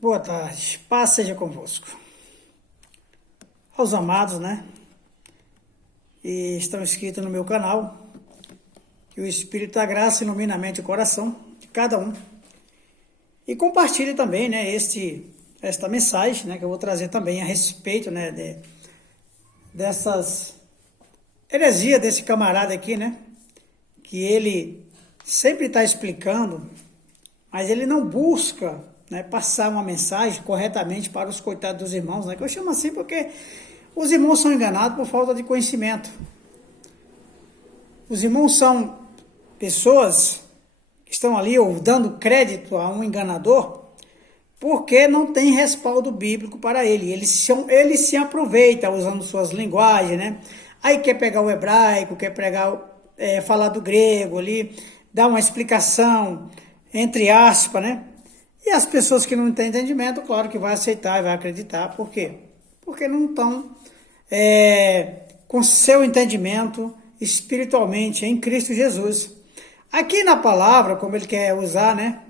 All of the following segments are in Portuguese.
Boa tarde, paz seja convosco. Aos amados, né? E estão inscritos no meu canal, que o Espírito da Graça ilumine a mente e o coração de cada um. E compartilhe também, né, esta mensagem, né, que eu vou trazer também a respeito, né, dessas heresias desse camarada aqui, né? Que ele sempre está explicando, mas ele não busca, né, passar uma mensagem corretamente para os coitados dos irmãos, né? Que eu chamo assim porque os irmãos são enganados por falta de conhecimento. Os irmãos são pessoas que estão ali ou dando crédito a um enganador porque não tem respaldo bíblico para ele. Ele se aproveita usando suas linguagens, né? Aí quer pegar o hebraico, quer falar do grego ali, dar uma explicação, entre aspas, né? E as pessoas que não têm entendimento, claro que vai aceitar e vai acreditar. Por quê? Porque não estão com seu entendimento espiritualmente em Cristo Jesus. Aqui na palavra, como ele quer usar, né?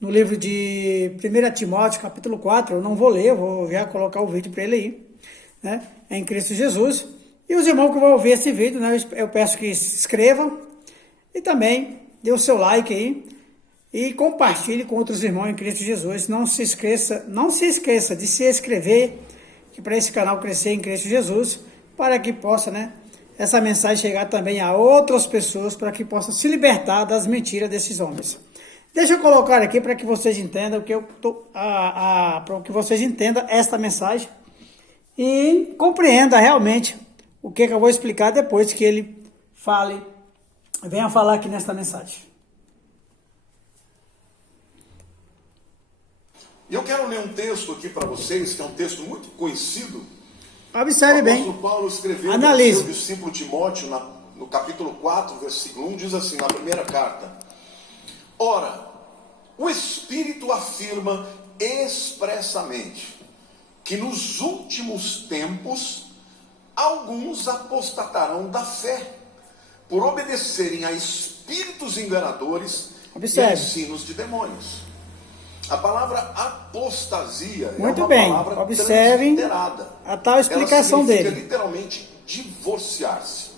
No livro de 1 Timóteo, capítulo 4, eu não vou ler, eu vou já colocar o vídeo para ele aí, né? Em Cristo Jesus. E os irmãos que vão ouvir esse vídeo, né? Eu peço que se inscrevam e também dê o seu like aí. E compartilhe com outros irmãos em Cristo Jesus. Não se esqueça de se inscrever, que para esse canal crescer em Cristo Jesus, para que possa, né, essa mensagem chegar também a outras pessoas, para que possam se libertar das mentiras desses homens. Deixa eu colocar aqui para que vocês entendam para que vocês entendam esta mensagem e compreenda realmente o que eu vou explicar depois que ele venha falar aqui nesta mensagem. E eu quero ler um texto aqui para vocês, que é um texto muito conhecido. Observe bem. O apóstolo Paulo escreveu Analise. ao seu discípulo Timóteo, no capítulo 4, versículo 1, diz assim, na primeira carta: Ora, o Espírito afirma expressamente que nos últimos tempos alguns apostatarão da fé, por obedecerem a espíritos enganadores e a ensinos de demônios. A palavra apostasia muito é uma bem. palavra Observem transliterada. a tal explicação Ela significa dele. literalmente divorciar-se.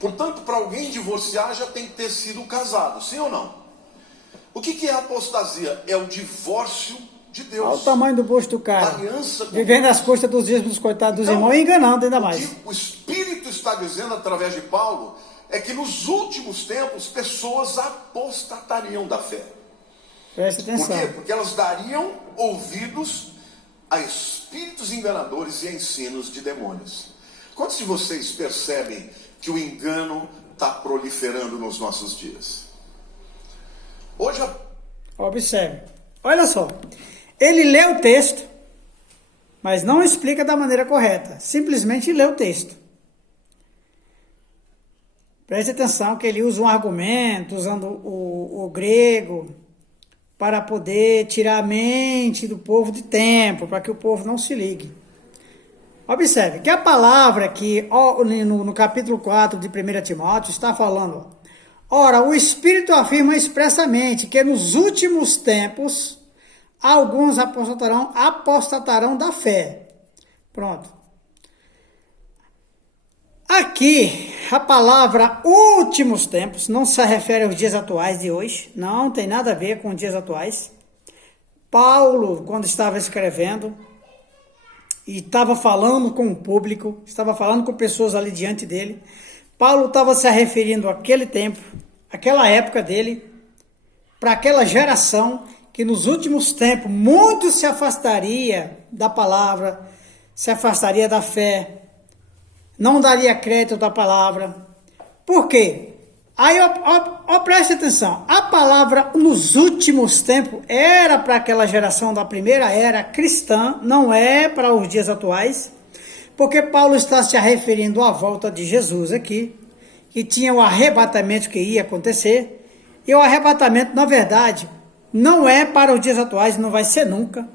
Portanto, para alguém divorciar já tem que ter sido casado, sim ou não? O que é apostasia? É o divórcio de Deus. Olha o tamanho do busto do cara. Aliança com Vivendo Deus. às custas dos dízimos, coitados dos Então, irmãos, e enganando ainda mais. O que o Espírito está dizendo através de Paulo é que nos últimos tempos pessoas apostatariam da fé. Preste atenção. Por quê? Porque elas dariam ouvidos a espíritos enganadores e a ensinos de demônios. Quantos de vocês percebem que o engano está proliferando nos nossos dias? Hoje Observe. Olha só. Ele lê o texto, mas não explica da maneira correta. Simplesmente lê o texto. Preste atenção que ele usa um argumento, usando o grego, para poder tirar a mente do povo de tempo, para que o povo não se ligue. Observe que a palavra aqui, no capítulo 4 de 1 Timóteo, está falando: ora, o Espírito afirma expressamente que nos últimos tempos alguns apostatarão da fé. Pronto. Aqui, a palavra últimos tempos não se refere aos dias atuais de hoje, não tem nada a ver com os dias atuais. Paulo, quando estava escrevendo e estava falando com o público, estava falando com pessoas ali diante dele, Paulo estava se referindo àquele tempo, àquela época dele, para aquela geração que nos últimos tempos muito se afastaria da palavra, se afastaria da fé, não daria crédito da palavra. Por quê? Aí, preste atenção. A palavra nos últimos tempos era para aquela geração da primeira era cristã, não é para os dias atuais, porque Paulo está se referindo à volta de Jesus aqui, que tinha o arrebatamento que ia acontecer, e o arrebatamento, na verdade, não é para os dias atuais, não vai ser nunca.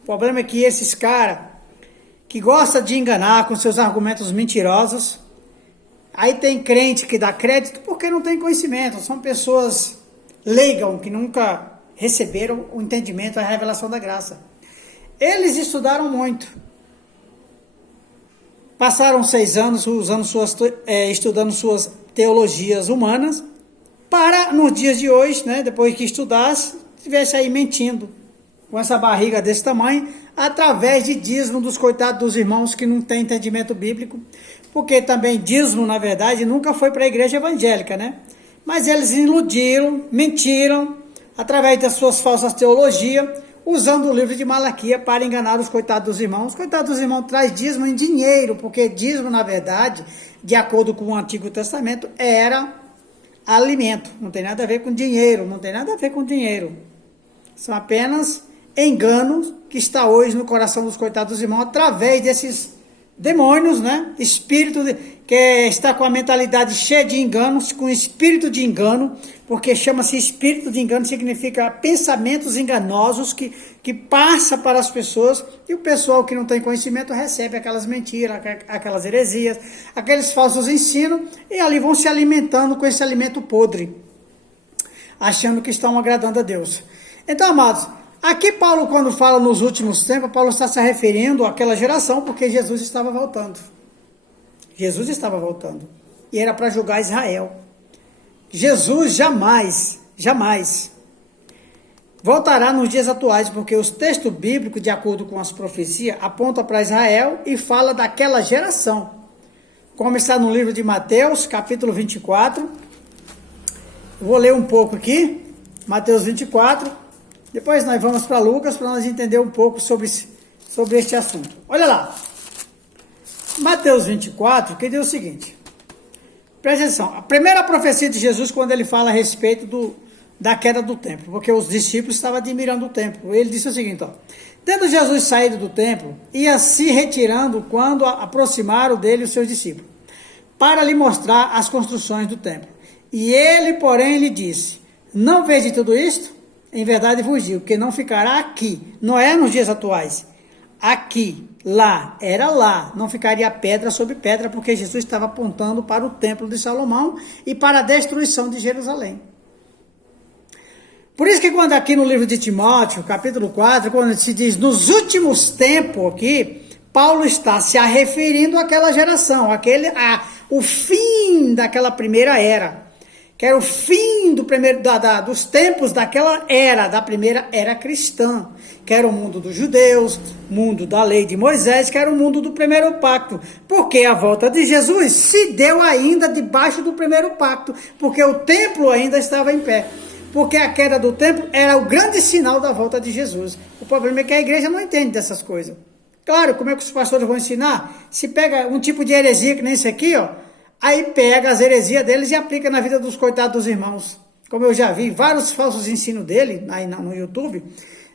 O problema é que esses caras que gosta de enganar com seus argumentos mentirosos, aí tem crente que dá crédito porque não tem conhecimento, são pessoas leigas que nunca receberam o entendimento, a revelação da graça. Eles estudaram muito. Passaram 6 anos estudando suas teologias humanas, para, nos dias de hoje, né, depois que estudasse, estivesse aí mentindo, com essa barriga desse tamanho, através de dízimo dos coitados dos irmãos que não têm entendimento bíblico, porque também dízimo, na verdade, nunca foi para a igreja evangélica, né? Mas eles iludiram, mentiram, através das suas falsas teologias, usando o livro de Malaquias para enganar os coitados dos irmãos. Os coitados dos irmãos traz dízimo em dinheiro, porque dízimo, na verdade, de acordo com o Antigo Testamento, era alimento. Não tem nada a ver com dinheiro, não tem nada a ver com dinheiro. São apenas enganos que está hoje no coração dos coitados dos irmãos, através desses demônios, né? Espírito que está com a mentalidade cheia de enganos, com espírito de engano, porque chama-se espírito de engano, significa pensamentos enganosos que passa para as pessoas, e o pessoal que não tem conhecimento recebe aquelas mentiras, aquelas heresias, aqueles falsos ensinos, e ali vão se alimentando com esse alimento podre, achando que estão agradando a Deus. Então, amados, aqui Paulo, quando fala nos últimos tempos, Paulo está se referindo àquela geração, porque Jesus estava voltando. Jesus estava voltando. E era para julgar Israel. Jesus jamais voltará nos dias atuais, porque os textos bíblicos, de acordo com as profecias, apontam para Israel e fala daquela geração. Como está no livro de Mateus, capítulo 24. Eu vou ler um pouco aqui, Mateus 24. Depois nós vamos para Lucas, para nós entender um pouco sobre este assunto. Olha lá. Mateus 24, que diz o seguinte. Presta atenção. A primeira profecia de Jesus, quando ele fala a respeito da queda do templo, porque os discípulos estavam admirando o templo. Ele disse o seguinte, ó. Tendo Jesus saído do templo, ia se retirando quando aproximaram dele os seus discípulos, para lhe mostrar as construções do templo. E ele, porém, lhe disse, não vede tudo isto? Em verdade vos digo, que não ficará aqui, não é nos dias atuais, aqui, lá, era lá, não ficaria pedra sobre pedra, porque Jesus estava apontando para o templo de Salomão e para a destruição de Jerusalém. Por isso que quando aqui no livro de Timóteo, capítulo 4, quando se diz nos últimos tempos aqui, Paulo está se referindo àquela geração, o fim daquela primeira era, que era o fim dos tempos daquela era, da primeira era cristã, que era o mundo dos judeus, mundo da lei de Moisés, que era o mundo do primeiro pacto, porque a volta de Jesus se deu ainda debaixo do primeiro pacto, porque o templo ainda estava em pé, porque a queda do templo era o grande sinal da volta de Jesus. O problema é que a igreja não entende dessas coisas. Claro, como é que os pastores vão ensinar? Se pega um tipo de heresia que nem esse aqui, ó, aí pega as heresias deles e aplica na vida dos coitados dos irmãos. Como eu já vi vários falsos ensinos dele aí no YouTube,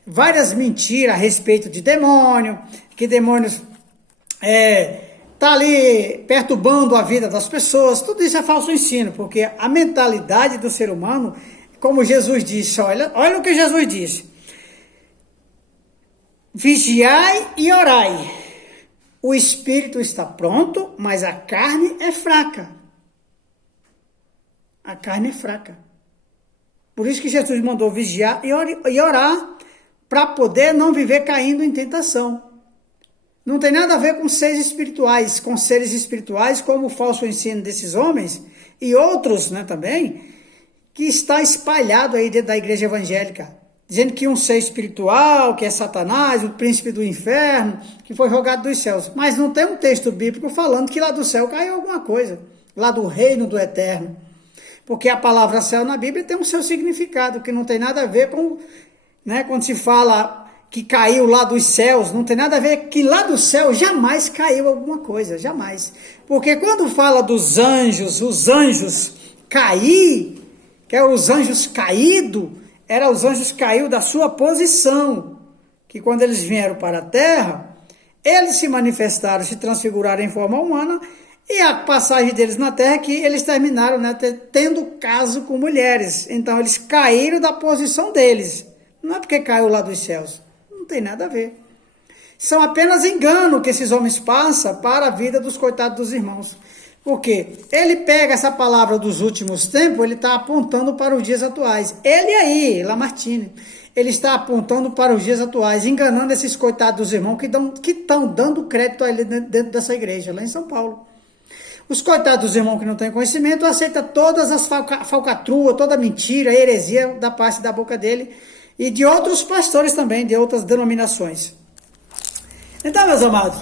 várias mentiras a respeito de demônio, que demônios tá ali perturbando a vida das pessoas. Tudo isso é falso ensino, porque a mentalidade do ser humano, como Jesus disse, olha o que Jesus disse. Vigiai e orai. O espírito está pronto, mas a carne é fraca. A carne é fraca. Por isso que Jesus mandou vigiar e orar, para poder não viver caindo em tentação. Não tem nada a ver com seres espirituais, como o falso ensino desses homens e outros, né, também, que está espalhado aí dentro da igreja evangélica. Dizendo que um ser espiritual, que é Satanás, o príncipe do inferno, que foi jogado dos céus. Mas não tem um texto bíblico falando que lá do céu caiu alguma coisa. Lá do reino do eterno. Porque a palavra céu na Bíblia tem um seu significado, que não tem nada a ver com, né, quando se fala que caiu lá dos céus, não tem nada a ver que lá do céu jamais caiu alguma coisa, jamais. Porque quando fala dos anjos, os anjos cair, que é os anjos caídos, os anjos caíram da sua posição, que quando eles vieram para a terra, eles se manifestaram, se transfiguraram em forma humana, e a passagem deles na terra é que eles terminaram, né, tendo caso com mulheres. Então eles caíram da posição deles, não é porque caiu lá dos céus, não tem nada a ver. São apenas engano que esses homens passam para a vida dos coitados dos irmãos. Porque ele pega essa palavra dos últimos tempos, ele está apontando para os dias atuais. Ele aí, Lamartine, ele está apontando para os dias atuais, enganando esses coitados dos irmãos que estão dando crédito a ele dentro dessa igreja, lá em São Paulo. Os coitados dos irmãos que não têm conhecimento aceitam todas as falcatruas, toda mentira, heresia da parte da boca dele e de outros pastores também, de outras denominações. Então, meus amados,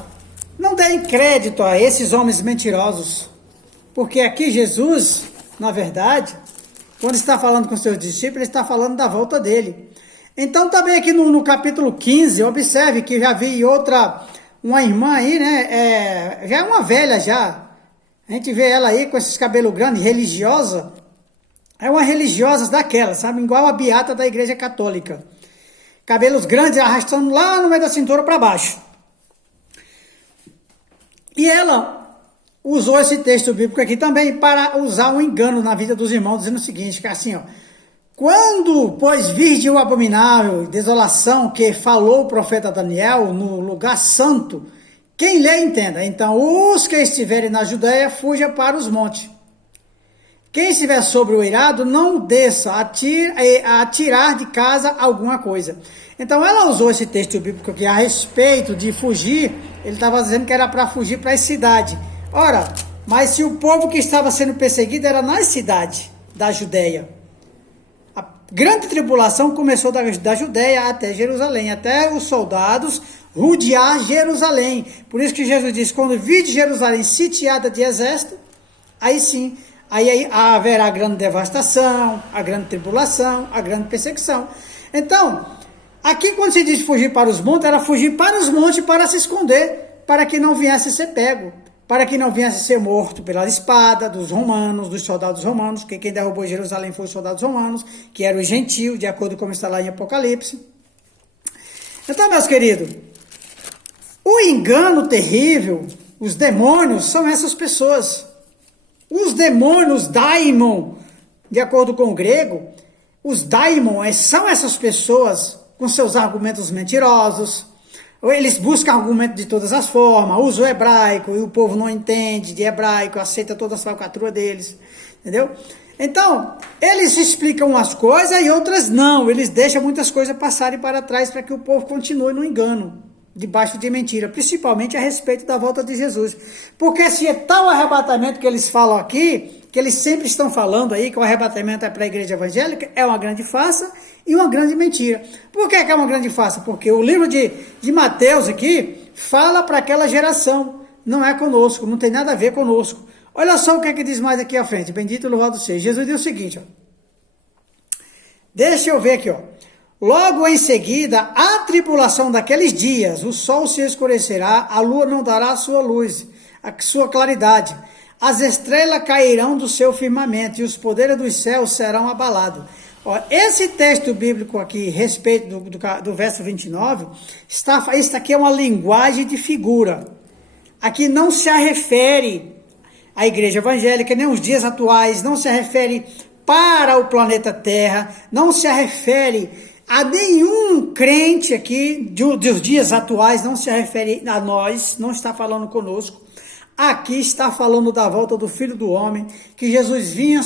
não deem crédito a esses homens mentirosos, porque aqui Jesus, na verdade, quando está falando com seus discípulos, ele está falando da volta dele. Então, também aqui no capítulo 15, observe que já vi uma irmã aí, né, já é uma velha já, a gente vê ela aí com esses cabelos grandes, religiosa, é uma religiosa daquela, sabe, igual a beata da igreja católica, cabelos grandes arrastando lá no meio da cintura para baixo. E ela usou esse texto bíblico aqui também para usar um engano na vida dos irmãos, dizendo o seguinte, que é assim, ó, quando, pois, virde o abominável, desolação que falou o profeta Daniel no lugar santo, quem lê entenda. Então, os que estiverem na Judéia, fuja para os montes. Quem estiver sobre o eirado, não desça a tirar de casa alguma coisa. Então, ela usou esse texto bíblico aqui a respeito de fugir. Ele estava dizendo que era para fugir para as cidades. Ora, mas se o povo que estava sendo perseguido era nas cidades da Judéia. A grande tribulação começou da Judéia até Jerusalém, até os soldados rodear Jerusalém. Por isso que Jesus disse, quando vide Jerusalém sitiada de exército, aí sim, aí haverá a grande devastação, a grande tribulação, a grande perseguição. Então, aqui quando se diz fugir para os montes, era fugir para os montes para se esconder, para que não viesse a ser pego, para que não viesse a ser morto pela espada dos romanos, dos soldados romanos, que quem derrubou Jerusalém foi os soldados romanos, que eram os gentios, de acordo com como está lá em Apocalipse. Então, meus queridos, o engano terrível, os demônios, são essas pessoas. Os demônios, daimon, de acordo com o grego, os daimon são essas pessoas com seus argumentos mentirosos. Eles buscam argumento de todas as formas, usam o hebraico, e o povo não entende de hebraico, aceita todas as falcatruas deles, entendeu? Então, eles explicam umas coisas e outras não, eles deixam muitas coisas passarem para trás para que o povo continue no engano, debaixo de mentira, principalmente a respeito da volta de Jesus. Porque se é tal arrebatamento que eles falam aqui, que eles sempre estão falando aí, que o arrebatamento é para a igreja evangélica, é uma grande farsa e uma grande mentira. Por que é uma grande farsa? Porque o livro de Mateus aqui fala para aquela geração, não é conosco, não tem nada a ver conosco. Olha só o que é que diz mais aqui à frente, bendito e louvado seja. Jesus diz o seguinte, ó, deixa eu ver aqui, ó. Logo em seguida, a tribulação daqueles dias, o sol se escurecerá, a lua não dará a sua luz, a sua claridade. As estrelas cairão do seu firmamento e os poderes dos céus serão abalados. Ó, esse texto bíblico aqui, respeito do verso 29, isso aqui é uma linguagem de figura. Aqui não se refere à igreja evangélica, nem os dias atuais, não se refere para o planeta Terra, não se refere a nenhum crente aqui dos dias atuais, não se refere a nós, não está falando conosco. Aqui está falando da volta do Filho do Homem, que Jesus vinha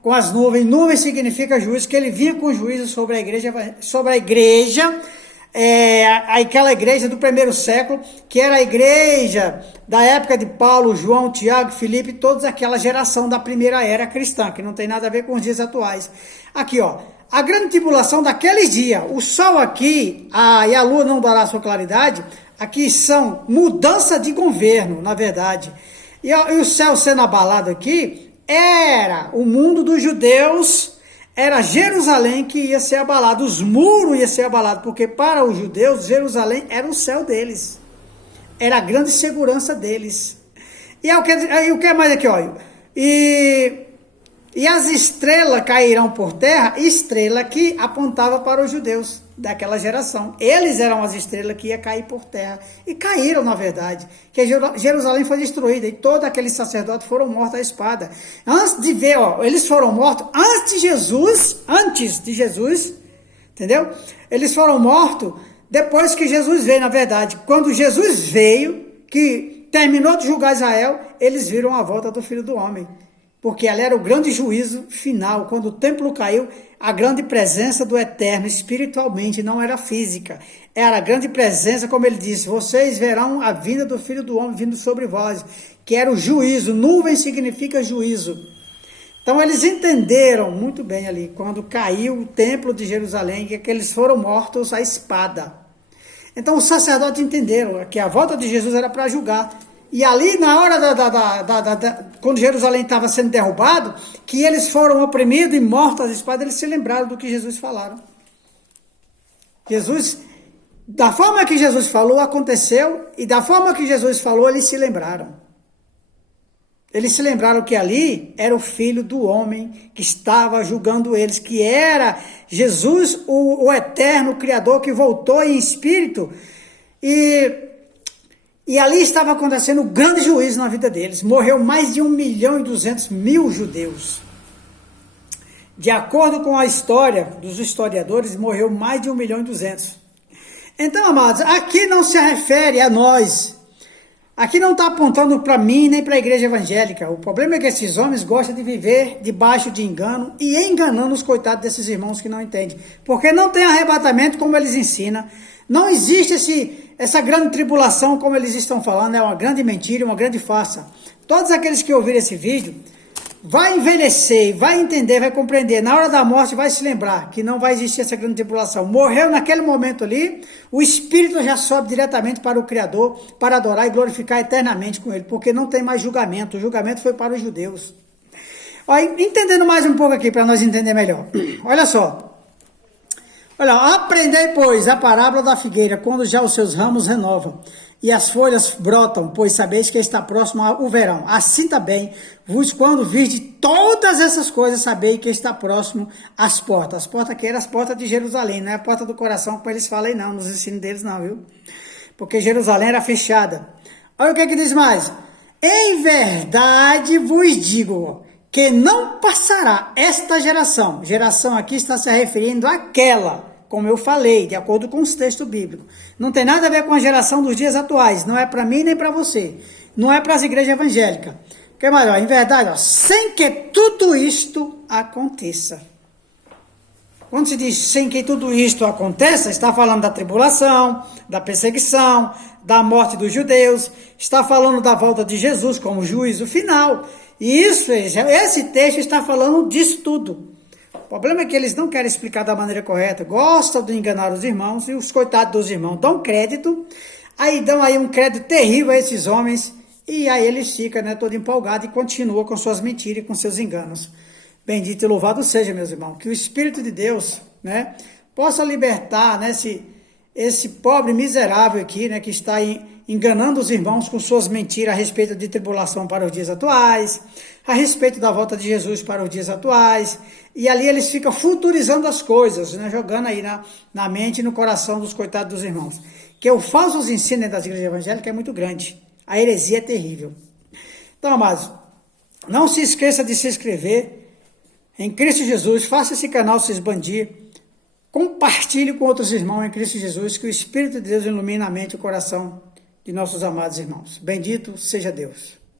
com as nuvens. Nuvem significa juízo, que ele vinha com juízo sobre a igreja, aquela igreja do primeiro século, que era a igreja da época de Paulo, João, Tiago, Filipe, toda aquela geração da primeira era cristã, que não tem nada a ver com os dias atuais. Aqui, ó, a grande tribulação daqueles dias, o sol aqui e a lua não dará sua claridade, aqui são mudança de governo, na verdade. E o céu sendo abalado aqui, era o mundo dos judeus, era Jerusalém que ia ser abalado, os muros iam ser abalados, porque para os judeus, Jerusalém era o céu deles, era a grande segurança deles. E o que mais aqui, olha, e as estrelas cairão por terra, estrela que apontava para os judeus daquela geração. Eles eram as estrelas que iam cair por terra. E caíram, na verdade. Que Jerusalém foi destruída e todos aqueles sacerdotes foram mortos à espada. Antes de ver, ó, eles foram mortos antes de Jesus, entendeu? Eles foram mortos depois que Jesus veio, na verdade. Quando Jesus veio, que terminou de julgar Israel, eles viram a volta do Filho do Homem. Porque ali era o grande juízo final. Quando o templo caiu, a grande presença do Eterno espiritualmente, não era física. Era a grande presença, como ele disse, vocês verão a vinda do Filho do Homem vindo sobre vós, que era o juízo. Nuvem significa juízo. Então eles entenderam muito bem ali, quando caiu o templo de Jerusalém, que eles foram mortos à espada. Então os sacerdotes entenderam que a volta de Jesus era para julgar. E ali, na hora quando Jerusalém estava sendo derrubado, que eles foram oprimidos e mortos à espada, eles se lembraram do que Jesus falaram. Jesus, da forma que Jesus falou, aconteceu, e da forma que Jesus falou, eles se lembraram. Eles se lembraram que ali era o Filho do Homem que estava julgando eles, que era Jesus, o eterno o Criador, que voltou em espírito, e ali estava acontecendo um grande juízo na vida deles. Morreu mais de 1.200.000 judeus. De acordo com a história dos historiadores, morreu mais de 1.200.000. Então, amados, aqui não se refere a nós. Aqui não está apontando para mim nem para a igreja evangélica. O problema é que esses homens gostam de viver debaixo de engano e enganando os coitados desses irmãos que não entendem. Porque não tem arrebatamento como eles ensinam. Não existe essa grande tribulação como eles estão falando. É uma grande mentira, uma grande farsa. Todos aqueles que ouviram esse vídeo vai envelhecer, vai entender, vai compreender. Na hora da morte vai se lembrar que não vai existir essa grande tribulação. Morreu naquele momento ali, o Espírito já sobe diretamente para o Criador, para adorar e glorificar eternamente com Ele, porque não tem mais julgamento. O julgamento foi para os judeus. Olha, entendendo mais um pouco aqui, para nós entender melhor. Olha só. Olha, aprendei, pois, a parábola da figueira, quando já os seus ramos renovam, e as folhas brotam, pois sabeis que está próximo o verão. Assim também, vos quando virdes todas essas coisas, sabei que está próximo às portas. As portas que eram as portas de Jerusalém, não é a porta do coração, como eles falam aí não, nos ensinos deles não, viu? Porque Jerusalém era fechada. Olha o que diz mais. Em verdade vos digo que não passará esta geração. Geração aqui está se referindo àquela, como eu falei, de acordo com os textos bíblicos. Não tem nada a ver com a geração dos dias atuais. Não é para mim nem para você. Não é para as igrejas evangélicas. Que mais? Em verdade, sem que tudo isto aconteça. Quando se diz sem que tudo isto aconteça, está falando da tribulação, da perseguição, da morte dos judeus, está falando da volta de Jesus como juízo final. E esse texto está falando disso tudo. O problema é que eles não querem explicar da maneira correta, gostam de enganar os irmãos, e os coitados dos irmãos dão crédito, aí dão aí um crédito terrível a esses homens, e aí eles ficam, né, todo empolgados e continuam com suas mentiras e com seus enganos. Bendito e louvado seja, meus irmãos, que o Espírito de Deus, né, possa libertar, né, esse pobre miserável aqui, né, que está enganando os irmãos com suas mentiras a respeito de tribulação para os dias atuais, a respeito da volta de Jesus para os dias atuais, e ali eles ficam futurizando as coisas, né, jogando aí na mente e no coração dos coitados dos irmãos. Que o falso ensino das igrejas evangélicas é muito grande, a heresia é terrível. Então, amados, não se esqueça de se inscrever em Cristo Jesus, faça esse canal se expandir, compartilhe com outros irmãos em Cristo Jesus, que o Espírito de Deus ilumine a mente e o coração de nossos amados irmãos. Bendito seja Deus.